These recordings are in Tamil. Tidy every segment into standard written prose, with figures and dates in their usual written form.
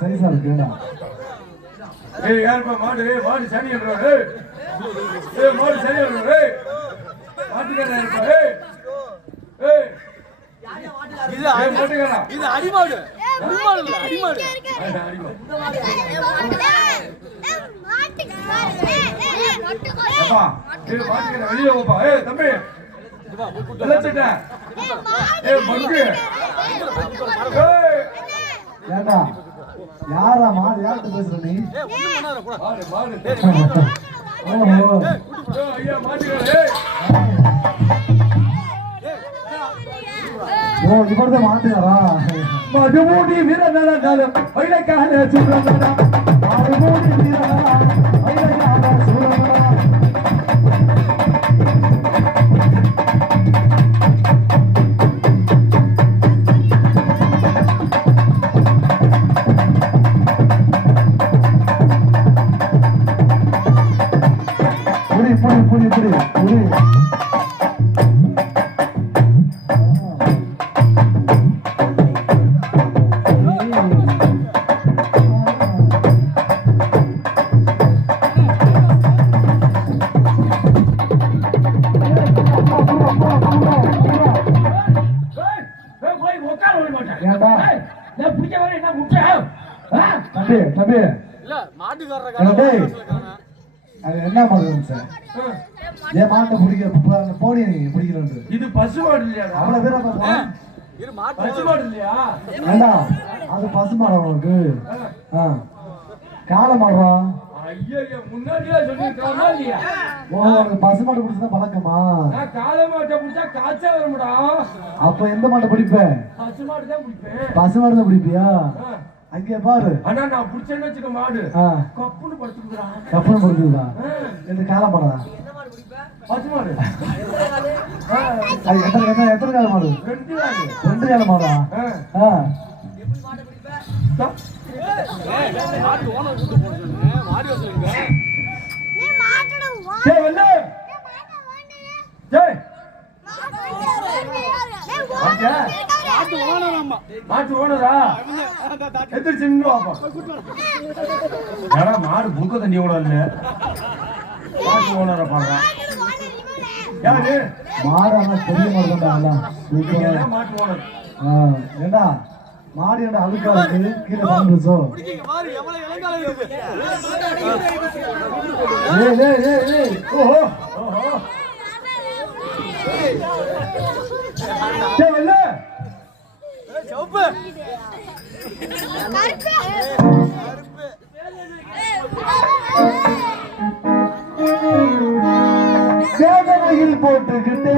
சைஸா இருக்குடா. ஏய் யாருப்பா மாடு மாடு சரி ஏறுறே. ஏய் மாடு சரி ஏறுறே. மாட்டுக்காரா இருப்பா. ஏய் இல்ல மாட்டுக்காரா. இது அடிமாடு. அடிமாடு இல்ல அடிமாடு. அடிமாடு. அப்பா ஏய் மாட்டுக்காரா வெளிய போப்பா. ஏய் தம்பி. வெள்ளச்சட்ட. ஏய் மங்கு. ஏய் ஏண்டா யாரா மாடு யார்கிட்ட பேசுற நீ? மாடு மாடு ஓஹோ ஐயா மாட்டுக்காரே. ஓ இவர்தான் மாட்டுக்காரா? மடுமூடி வீரனகாலம் வைலக்கால சுரனடா. மடுமூடி வீரனடா வைலக்கால சுரனடா. புடி என்ன பண்ணுறது சார்? ஏன் மாட்டை பிடிக்க போனி பிடிக்கிறது? இது பசு மாடு இல்லையா? அவ்வளவு பேர் பசு மாடு இல்லையா? ஏண்டா அது பசு மாடு உனக்கு? காளை மாடுறா. ஐயா முன்னாடியே சொல்லிருக்காமா இல்லையா? ஓ உனக்கு பசு மாடு பிடிச்சா பழக்கமா? நான் காளை மாட்டை பிடிச்சா காய்ச்சா வரும்டா. அப்ப எந்த மாட்டை பிடிப்ப? பசு மாடு தான் பிடிப்பேன். பசு மாடு தான் பிடிப்பியா? அங்கே பாரு. ஆனா நான் புடிச்சேன்னு வச்சுக்க மாடு கப்புன்னு படுத்துக்குறான். கப்புன்னு படுத்துக்குதா? இந்த காளை மாடா? பசு மாடு. எத்தனை காளை மாடு? ரெண்டு காளை மாடா? மாட்டு ஓனரா எதிர்த்து மாடு புக்க தண்ணி கூட இல்ல. மாட்டு ஓனரா பாடுறான். யாரு மாடு? பெரிய மாடு தான் மாட்டு ஓனர். ஏண்டா மாடு ஏண்டா அழுக்கா இருக்கு கீழே வந்துச்சோ? ஓஹோ சேதனையில் போட்டுக்கிட்டே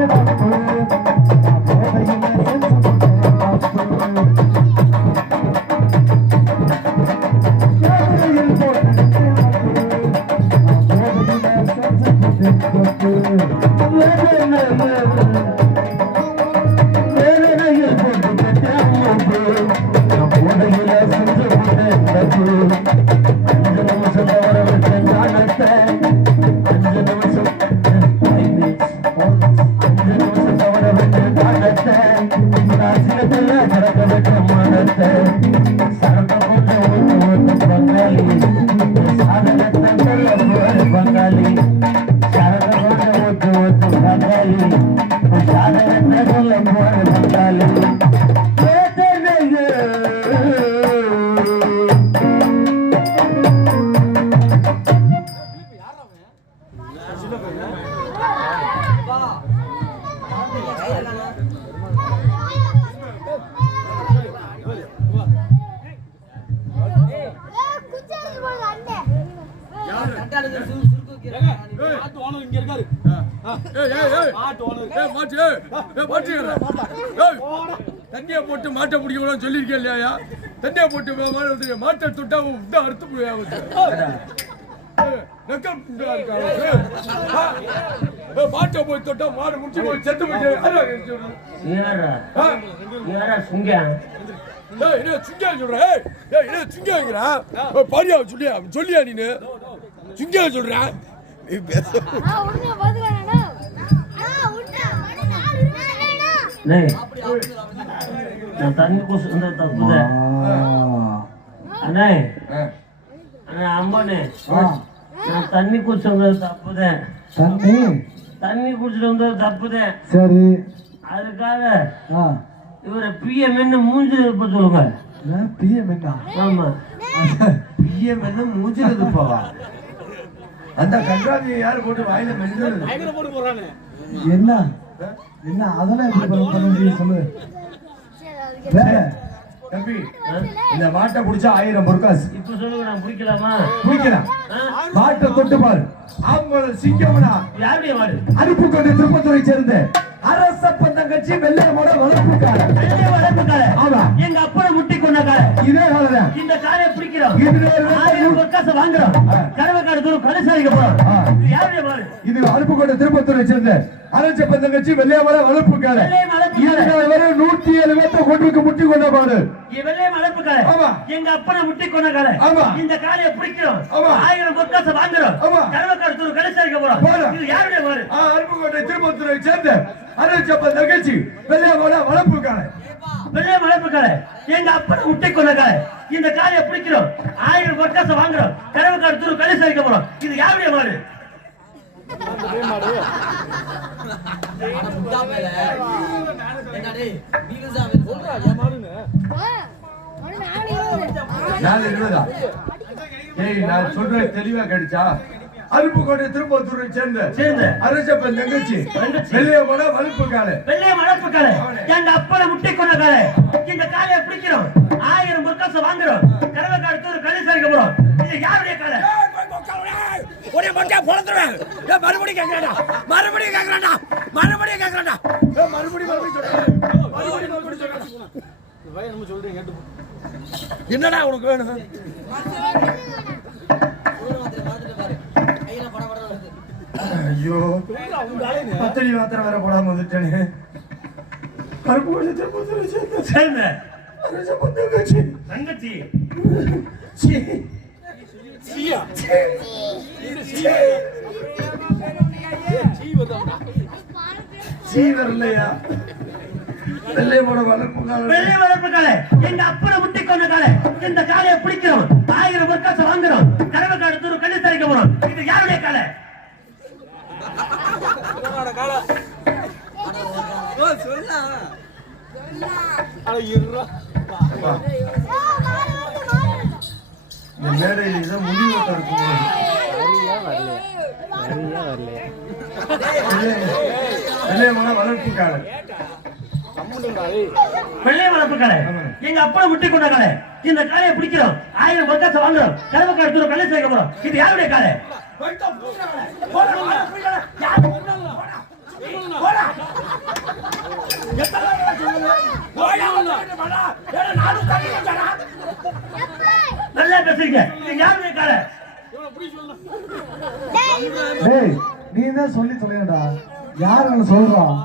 தண்ணியை போட்டு மாட்டை பிடிக்கணும்னு சொல்லியிருக்கேன் இல்லையா? தண்ணியை போட்டு மாட்டை தொட்டா அறுத்து மாட்டை போய் தொட்டா மாடு முடிச்சு போய் செத்து போயிட்டு சொல்லியா நீனு சுங்கியா சொல்ற நான் தண்ணி குடிச்சு தப்புதேன் அண்ணே அண்ணா அம்மாண்ணே நான் தண்ணி குடிச்சு வந்தது தப்புதேன் தண்ணி குடிச்சிட்டு வந்தது தப்புதேன் சரி அதுக்காக இவரை பிஎம் மூஞ்சி இருப்ப சொல்லுங்க பிஎம் என்ன ஆமா பிஎம் என்ன மூஞ்சிறது போவா அந்த கன்றாவியை யாரு போட்டு வாயில மென்று போட்டு போறானே என்ன என்ன அதெல்லாம் எப்படி பண்ண சொல்லு தம்பி இந்த மாட்டை பிடிச்சா 1000 பொற்காசு இப்ப சொல்லுங்க நான் பிடிக்கலாமா பிடிக்கலாம் மாட்டை தொட்டு பாரு ஆம்பளை சிங்கம்னா யாருடைய மாடு அனுப்பு கொண்டு திருப்பத்தூரை சேர்ந்த அரச பந்தங்கச்சி வெள்ளையமோட வளர்ப்புக்காரன் ஆமா எங்க அப்பனை முட்டி கொண்டாக்கார இதே காலதான் இந்த காலையை பிடிக்கிறோம் இதுல 1000 பொற்காசு வாங்குறோம் கருவக்காடு தூரம் கடைசாரிக்க போறோம் யாருடைய மாடு இது அனுப்பு கொண்டு திருப்பத்தூரை சேர்ந்த அரச பந்தங்கச்சி வெள்ளையமோட வளர்ப்புக்காரன் வரை 107 பேர்த்த கொண்டிருக்கு முட்டி கொண்ட பாடு வெள்ளையம் வளர்ப்புக்கார எங்க அப்பனை முட்டி கொண்டாக்கார இந்த காலையை பிடிக்கிறோம் 1000 பொற்காசு வாங்குறோம் கருவக்காடு தூரம் கடைசாரிக்க போறோம் இது யாருடைய மாடு அனுப்பு கொண்டு திருப்பத்தூரை சேர்ந்த அரசப்ப தங்கச்சி வெள்ளையமோட வளர்ப்புக்காரன் வெள்ளையம் வளர்ப்புக்கார எங்க அப்பனை முட்டி கொண்டாக்கார இந்த காலையை பிடிக்கிறோம் 1000 பொற்காசு வாங்குறோம் கருவக்காடு தூரம் கடைசாரிக்க போறோம் இது யாருடைய மாடு நான் சொல்றேன் தெளிவா கிடைச்சா அருப்புக்கோட்டை திருப்பத்தூரை சேர்ந்த அரசப்பன் தங்கச்சி வெள்ளையமோட வளர்ப்புக்காரன் வெள்ளையம் வளர்ப்புக்கார எங்க அப்பனை முட்டி கொண்டாக்கார இந்த காலையை பிடிக்கிறோம் 1000 பொற்காசு வாங்குறோம் கருவக்காடு தூரம் கடைசாரிக்க போறோம் இது யாருடைய காலை ஒரே மொட்டை பொளந்துறேன் மறுபடியும் கேக்குறேன்டா மறுபடியும் கேக்குறேன்டா சொல்றேன் என்னடா உனக்கு வேணும் ஐயோ பத்தடி மாத்திரம் வேற போடாம வந்துட்டேனே கருப்பு திருப்பத்தூரை சேர்ந்த அரசப்பன் தங்கச்சி வரலையா வெள்ளையமோட வளர்ப்புக்கால எங்க அப்பனை முட்டி கொண்ட காலை இந்த காலையை பிடிக்கிறோம் 1000 பொற்காசு வாங்குறோம் கருவக்காடு தூரம் கடைசாரிக்க போறோம் இது யாருடைய காலை வெள்ளையம் வளர்ப்புக்கால எங்க அப்பனை முட்டி கொண்ட காலை இந்த காலையை பிடிக்கிறோம் 1000 பொற்காசு வாங்குறோம் கருவக்காடு தூரம் கடைசாரிக்க போறோம் இது யாருடைய காலை நல்லா பேசுறீங்க யாருடைய காலை நீ தான் சொல்லி சொல்லிடா யாரு சொல்றான்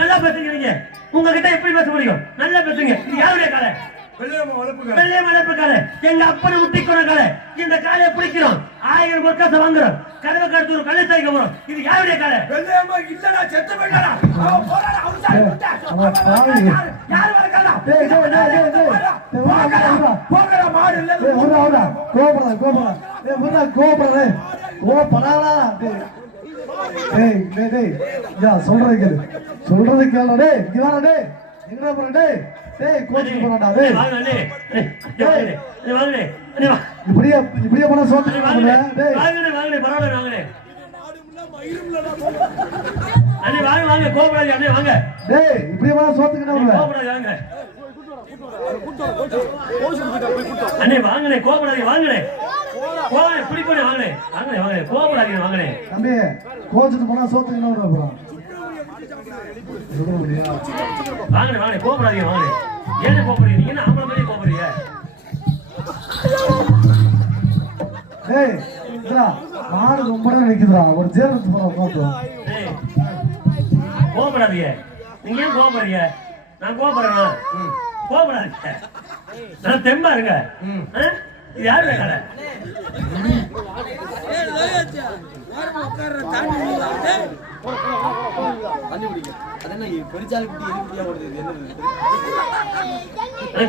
நல்லா பேசுறீங்க உங்ககிட்ட எப்படி பேச முடியும் நல்லா பேசுங்க இது யாருடைய காலை வெள்ளையம் வளர்ப்புக்கார எங்க அப்பனை முட்டி கொண்ட காலை இந்த காலையை பிடிக்கிறோம் 1000 பொற்காசு வாங்குறோம் கருவக்காடு தூரம் கடைசாரிக்க போறோம் இது யாருடைய காலை வெள்ளையம்மா இல்லடா செத்து போயிட்டாடா சொல்றது கேளு எங்க போற கோச்சிங் போறடா இப்படியே போனா சோத்து வாங்க கோபப்படாதீங்க வாங்க இப்படியே போனா சோத்துக்கிட்ட அண்ணே வாங்கனே கோபப்படாதீங்க வாங்கனே பிடிக்கணும் வாங்கனே வாங்கனே கோபப்படாதீங்க வாங்கனே தம்பி கோச்சுட்டு போனா சோத்துக்கு அப்புறம் வாங்கனே கோபப்படாதீங்க வாங்கனே ஏன் கோபப்படுறீங்க நீங்க என்ன ஆம்பளை மாதிரி கோபப்படுறீங்க ஏய் இதுடா மாடு ரொம்ப நேரம் நிக்குதுடா ஒரு ஜேர்னத்து போற உட்காந்து கோபப்படாதீங்க நீங்க ஏன் கோபப்படுறீங்க நான் கோபப்படுறேனா கோபப்படாதீங்க நான் தெம்பா இருங்க இது யாரு கடை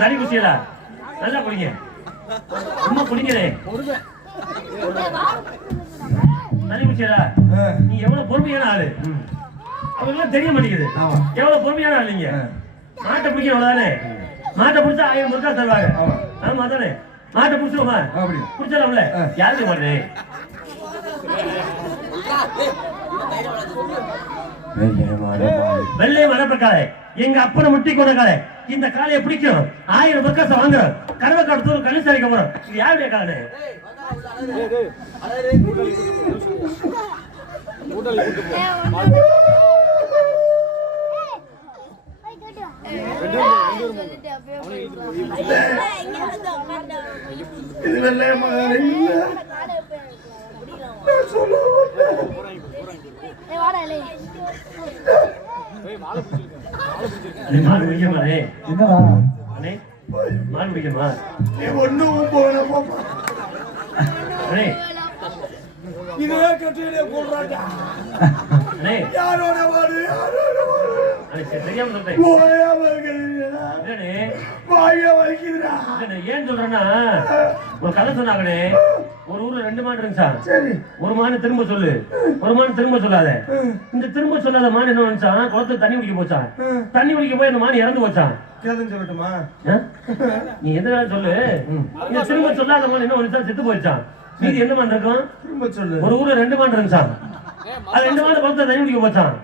தண்ணி குடிச்சீங்களா நல்லா குடிங்க சும்மா குடிங்களே தண்ணி குடிச்சீங்களா நீ எவ்வளவு பொறுமையான ஆளு அவங்களுக்கு தெரிய மாட்டேங்குது எவ்வளவு பொறுமையான ஆள் நீங்க மாட்டை பிடிக்க அவ்வளவுதானே மாட்டை பிடிச்சா 1000 முருக்கா தருவாங்க ஆமா தானே மாட்டை பிடிச்சிருமா பிடிச்சலாம்ல யாருக்கு மாட்டேன் வெள்ளை மலைப்பக்காலை எங்க அப்பனை முட்டி கொண்ட காலை இந்த காலையை பிடிக்கும் 1000 முருக்காசை வாங்குறோம் கடவை காலத்தூர் கணிசாரிக்க போறோம் இது யாருடைய காலை மாடு பிடிக்கமாடே என்னடா மாடு பிடிக்கமா ஒன்னும் போன இதே கட்டிலே போடுறாங்க யாரோட மாடு தெரியாம சொல்றேன் ஏன் சொல்றேன்னா ஒரு கதை சொன்னாங்களே ஒரு ஊர்ல 2 மாடு இருந்துச்சா ஒரு மாடு திரும்ப சொல்லு ஒரு மாடு திரும்ப சொல்லாத இந்த திரும்ப சொல்லாத மாடு என்ன நினைச்சா குளத்துல தண்ணி குடிக்க போச்சான் தண்ணி குடிக்க போய் அந்த மாடு இறந்து போச்சான் சொல்லட்டுமா நீ எந்த சொல்லு இந்த திரும்ப சொல்லாத மாடு என்ன நினைச்சா செத்து போயிடுச்சான் மீதி என்ன மாடு இருக்கும் திரும்ப சொல்லு ஒரு ஊர்ல 2 மாடு இருந்துச்சான் அது 2 மாடு குளத்துல தண்ணி குடிக்க போச்சான்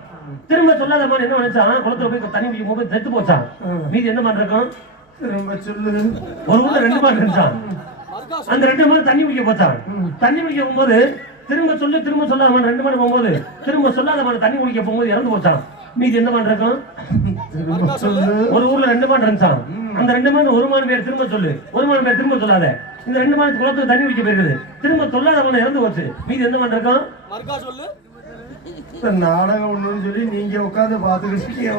திரும்ப சொல்லாத மாதிரி என்ன நினைச்சான் குளத்துல போய் தண்ணி குடிக்கும் போது செத்து போச்சான் மீதி என்ன மாடு இருக்கும் திரும்ப சொல்லு ஒரு ஊர்ல 2 மாடு இருந்துச்சான் அந்த 2 மாடு தண்ணி குடிக்க போச்சான் தண்ணி குடிக்க போகும்போது திரும்ப சொல்லாத மாடு 2 மாடு போகும்போது திரும்ப சொல்லாத மாடு தண்ணி குடிக்க போகும்போது இறந்து போச்சான் மீதி என்ன மாடு இருக்கும் ஒரு ஊர்ல 2 மாடு இருந்துச்சான் அந்த 2 மாடு ஒரு மாடு பேர் திரும்ப சொல்லு ஒரு மாடு பேர் திரும்ப சொல்லாத இந்த 2 மாடு குளத்துல தண்ணி குடிக்க போயிருக்குது திரும்ப சொல்லாத மாடு இறந்து போச்சு மீதி எந்த மாடு இருக்கும் நாடகம் ஒண்ணுன்னு சொல்லி நீங்க உட்காந்து பாத்துக்கிட்டு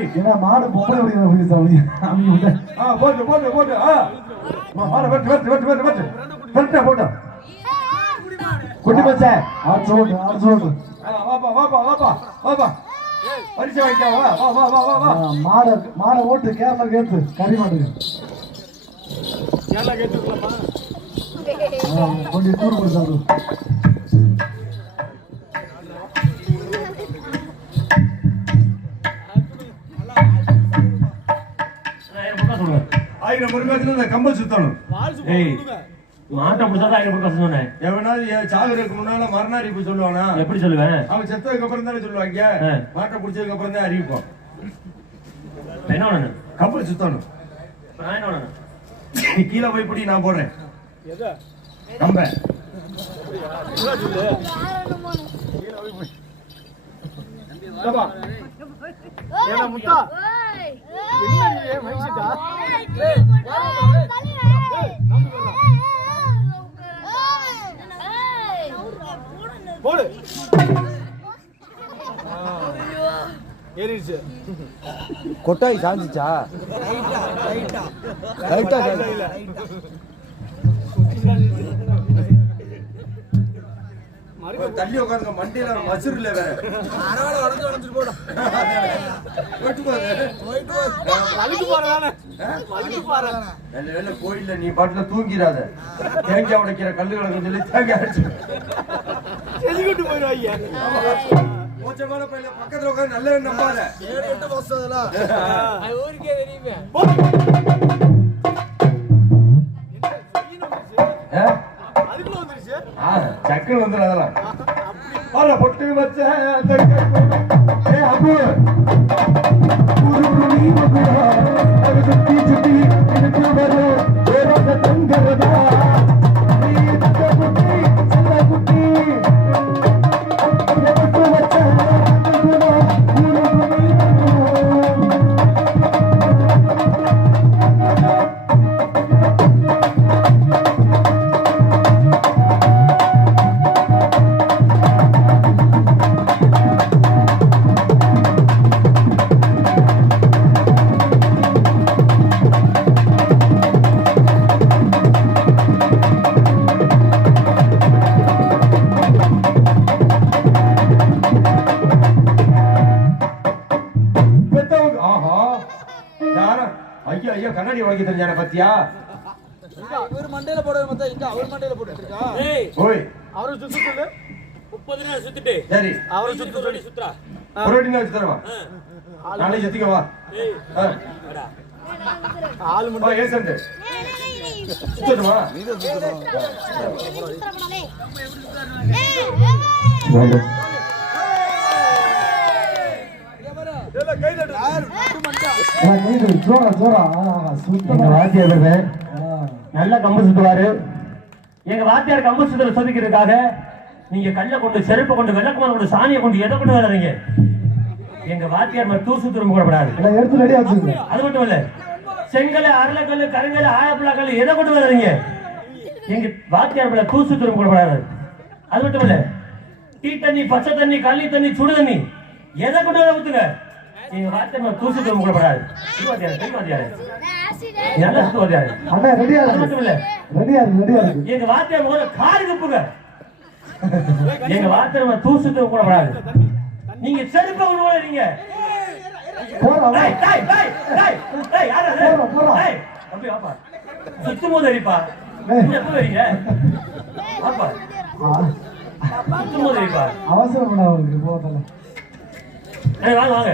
நாடகம் மாடு பொம்பளை போட்டு போட்டு போட்டு மாடு வெட்டு வெட்டு வெட்டு வெட்டு வெட்டு வெட்ட போட்டோம் குட்டி பச்சை ஆடு சொல்லுங்க வாப்பா வாப்பா வாப்பா வாப்பா பரிசு வைக்க வா வா வா வா வா மாடை ஓட்டு கேரளா கேட்டு கறி மாட்டுங்க கேரளா கேட்டுக்கலாமா கொண்டு கூறு கொடுத்தாரு. ஆயிரம் முருகத்துல இந்த கம்பல் சுத்தணும். மாட்டை பிடிச்சா 1000 ரூபாய் சொன்னேன். எவனாவது சாகுறதுக்கு முன்னால மரண அறிவிப்பு சொல்லுவானா? எப்படி சொல்லுவேன்? அவன் செத்ததுக்கு அப்புறம் தானே சொல்லுவாங்க. மாட்டை பிடிச்சதுக்கு அப்புறம் தான் அறிவிப்போம். என்ன பண்ணணும்? கம்பல் சுத்தணும். நான் என்ன பண்ணணும்? நீ கீழே போய் பிடி, நான் போடுறேன். கம்ப கொட்டாய் சாஞ்சிச்சா? லைட்டா தள்ளி உட்காந்து மண்டியில மசூர் இல்ல வேற கோயில்ல நீ பாட்டுல தூங்கிடாத. தேங்காய் உடைக்கிற கல்லு கிடக்கும் சொல்லி தேங்காய் அடிச்சு மோசமான பையில பக்கத்துல உட்காந்து நல்ல நம்பாத. சக்கல் வந்துடும். அதெல்லாம் பொட்டு வச்ச சுத்தி சுத்தி எனக்கு வரும் தங்கரதா குட்டி கண்ணாடி உடைக்க தெரிஞ்சான பத்தியா? இவர் மண்டையில போடுற மத்த இங்க அவர் மண்டையில போட்டுட்டு இருக்கா. ஓய் அவரை சுத்திட்டு 30 நாள் சுத்திட்டு சரி அவரை சுத்தி சுத்துறா. புரோட்டீன் வச்சு தரவா. நாளை சுத்திக்க வா. ஆளு வா ஏசன்ட் சுத்தமா நல்ல கம்பு சுத்துவாரு. எங்க வாத்தியார் கம்பு சுத்துற சோதிக்கிறதுக்காக நீங்க கல்ல கொண்டு செருப்பை கொண்டு வெள்ளக்குமார் கொண்டு சாணியை கொண்டு எதை கொண்டு வர்றீங்க? எங்க வாத்தியார் தூ சுத்துறோம் கூடப்படாது. அது மட்டும் இல்ல, செங்கல் அரளக்கல் கருங்கல் ஆயப்பழக்கல் எதை கொண்டு வர்றீங்க? எங்க வாத்தியார் தூ சுத்துறோம் கூடப்படாது. அது மட்டும் இல்ல, டீ தண்ணி பச்சை தண்ணி கள்ளி தண்ணி சுடு தண்ணி எதை கொண்டு வர ஊத்துங்க? எங்க வாத்தியார் தூ சுத்துறோம் கூடப்படாது. எங்க வாத்தியார் ஒரு காரி துப்புங்க. எங்க வாத்தியார் தூ சுத்துறோம் கூடப்படாது. நீங்க செருப்ப உருவாங்க. சுத்தும் போது அடிப்பா. எப்ப வரீங்க? சுத்தும் போது அடிப்பா. அவசரம் போதல. வாங்க வாங்க.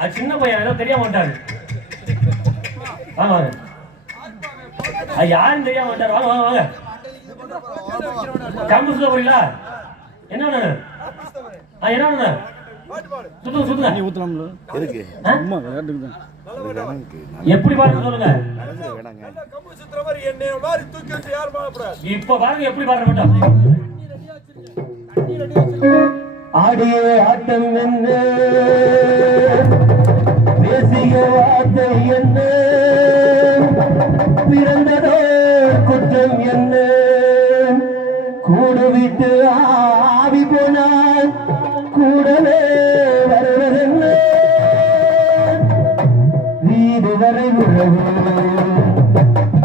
அது சின்ன பையன் ஏதோ தெரிய மாட்டாரு. வாங்க வாங்க. அது யாரும் தெரிய மாட்டாரு. வாங்க வாங்க வாங்க. கம்பு சுத்த போறீங்களா? என்ன ஒண்ணு? என்ன ஒண்ணு? சுத்துங்க சுத்துங்க. நீ ஊத்தலாம்ல. எதுக்கு? அம்மா விளையாட்டுக்கு தான். எப்படி பாருங்க சொல்லுங்க. கம்பு சுத்துற மாதிரி என்னைய மாதிரி தூக்கி வச்சு யார் பாக்கக்கூடாது. இப்ப பாருங்க எப்படி பாருங்க மட்டும். ஆடிய ஆட்டம் என்ன, பேசிய வார்த்தை என்ன, பிறந்ததோ குற்றம் என்ன, கூடு விட்டு ஆவி போனால் கூடவே வருவதென்ன, வீடு வரை உறவு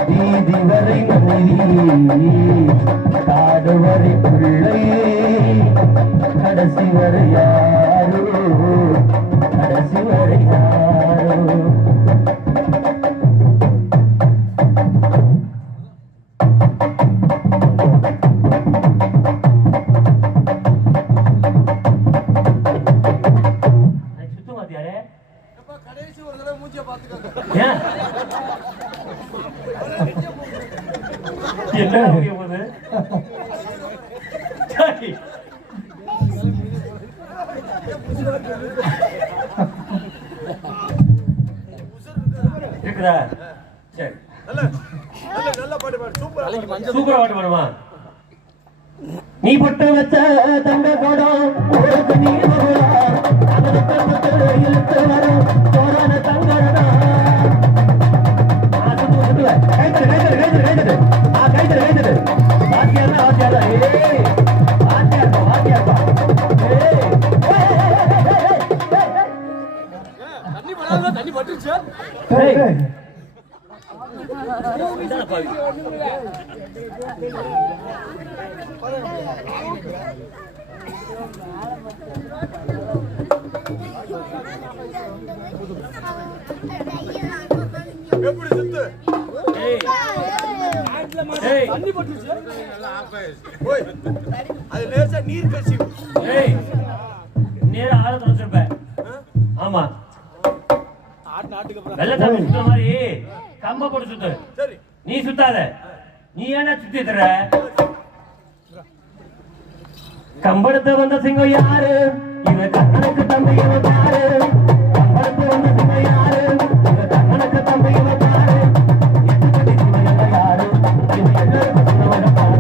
வீதி வரை மனைவி காடு வரை பிள்ளை கடைசி வரை யாரோ கடைசி வரை யாரோ. என்ன முடிய போகுது சரி. இருக்குதா சரி சூப்பரா பாட்டு பாடுமா நீ பட்டு வச்ச தங்க கோடம் உனக்கு நீ இழுத்து வரும் சோழன தங்கடா தண்ணி பட்டுருச்சு எப்படி சுத்து தண்ணி பட்டுருச்சு ஓய் அது லேசா நீர் கசிவு நேர ஆள தொலைச்சிருப்ப ஆமா வெள்ளச்சாமி சுத்துற மாதிரி கம்ப போட்டு சுத்து சரி நீ சுத்தாத நீ ஏன்னா சுத்தி தர கம்பெடுத்து வந்த சிங்கம் யாரு இவ கண்ணனுக்கு தம்பி இவ பாரு கம்பெடுத்து வந்த சிங்கம் யாரு இவ கண்ணனுக்கு தம்பி இவ பாரு எட்டுப்பட்டி சிவன் யாரு இவ எல்லாருக்கும் சிவன் பாரு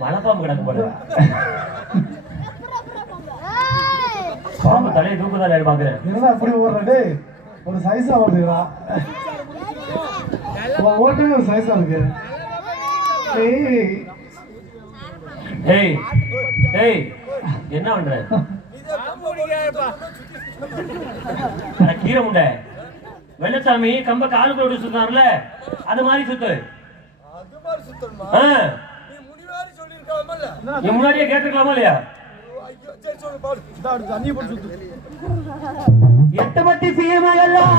மலைப்பாம்பு கிடக்கு போல பாம்பு தலையை தூக்குதான் பாக்குறேன் என்னடா அப்படி ஓடுற டேய் ஒரு சைஸா ஓடுறா ஓட்டவே ஒரு சைஸா இருக்கு ஏய் ஏய் என்ன பண்ற கீரை முண்டை வெள்ளச்சாமி கம்ப காலுக்கு விட்டு சுத்தாருல அது மாதிரி சுத்து அது மாதிரி சுத்தணுமா நீ முனிவாரி சொல்லிருக்கலாமல்ல நீ முன்னாடியே கேட்டிருக்கலாமா இல்லையா ஐயோ சரி சொல்லு பாடு தண்ணி போட்டு சுத்து எட்டு பட்டி சீமையெல்லாம்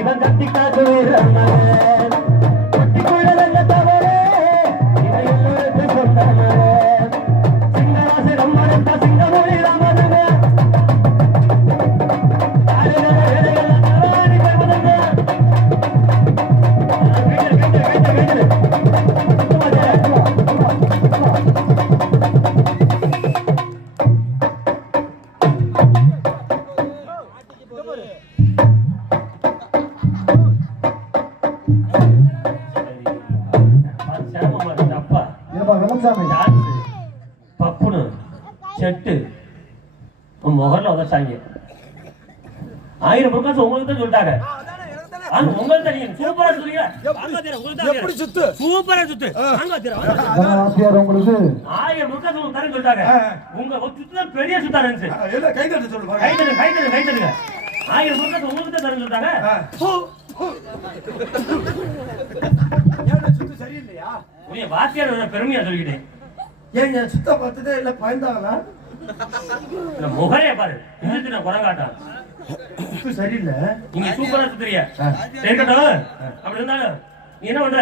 இவன் கட்டி காத்து கட்டிக்குள்ள தவறே இவன் எல்லோருக்கும் சொந்தமே சிங்கராசி ரம்மனத்தா சிங்கமொழி ராமனுங்க பப்புனு செட்டு முகர்ல உதச்சாங்க 1000 பொருட்கள் உங்களுக்கு தான் சொல்லிட்டாங்க உங்களுக்கு தெரியும் சூப்பரா சொல்றீங்க எப்படி சுத்து சூப்பரா சுத்து உங்களுக்கு 1000 பொருட்கள் உங்களுக்கு தரேன்னு சொல்லிட்டாங்க உங்க சுத்து பெரிய சுத்தா இருந்துச்சு எல்லாம் கை தட்ட சொல்லு கை தட்டுங்க 1000 பொருட்கள் உங்களுக்கு தான் தரேன்னு சொல்லிட்டாங்க ஏன் சுத்து சரியில்லையா நீ வாத்தியார் பெருமையா சொல்லிக்கிட்டேன் ஏன் என் சுத்த பார்த்ததே இல்ல பயந்தாங்களா இந்த முகரைய பாரு இதுக்கு நான் குரங்காட்டான் சுத்து சரியில்லை நீங்க சூப்பரா சுத்துறியா இருக்கட்டும் அப்படி இருந்தாலும் நீ என்ன பண்ற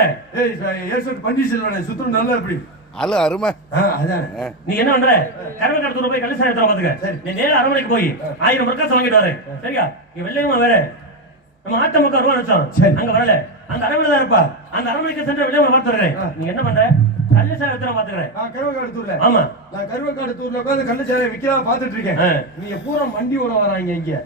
ஏசட் பண்டி செல்வனே சுத்து நல்லா எப்படி அல்ல அருமை அதானே நீ என்ன பண்ற கருவக்கடத்தூர் போய் கல்யாணம் எடுத்து பாத்துக்க நீ நேர அரண்மனைக்கு போய் 1000 பிரகாசம் வாங்கிட்டு வரேன் சரியா நீ வெள்ளையமா வேற நம்ம ஆட்டமுக்க வருவா நினைச்சோம் அங்க வரல அந்த அரண்மனை தான் இருப்பா அந்த அரண்மனைக்கு சென்ற வெள்ளையமா பார்த்துறேன் நீ என்ன பண்ற கல்யாணம் எடுத்து பாத்துக்கிறேன் நான் கருவக்காடுத்தூர்ல ஆமா நான் கருவக்காடுத்தூர்ல உட்கார்ந்து கள்ளச்சாலை விக்கிறா பாத்துட்டு இருக்கேன் நீங்க பூரா மண்டி ஓட வராங்க இங்க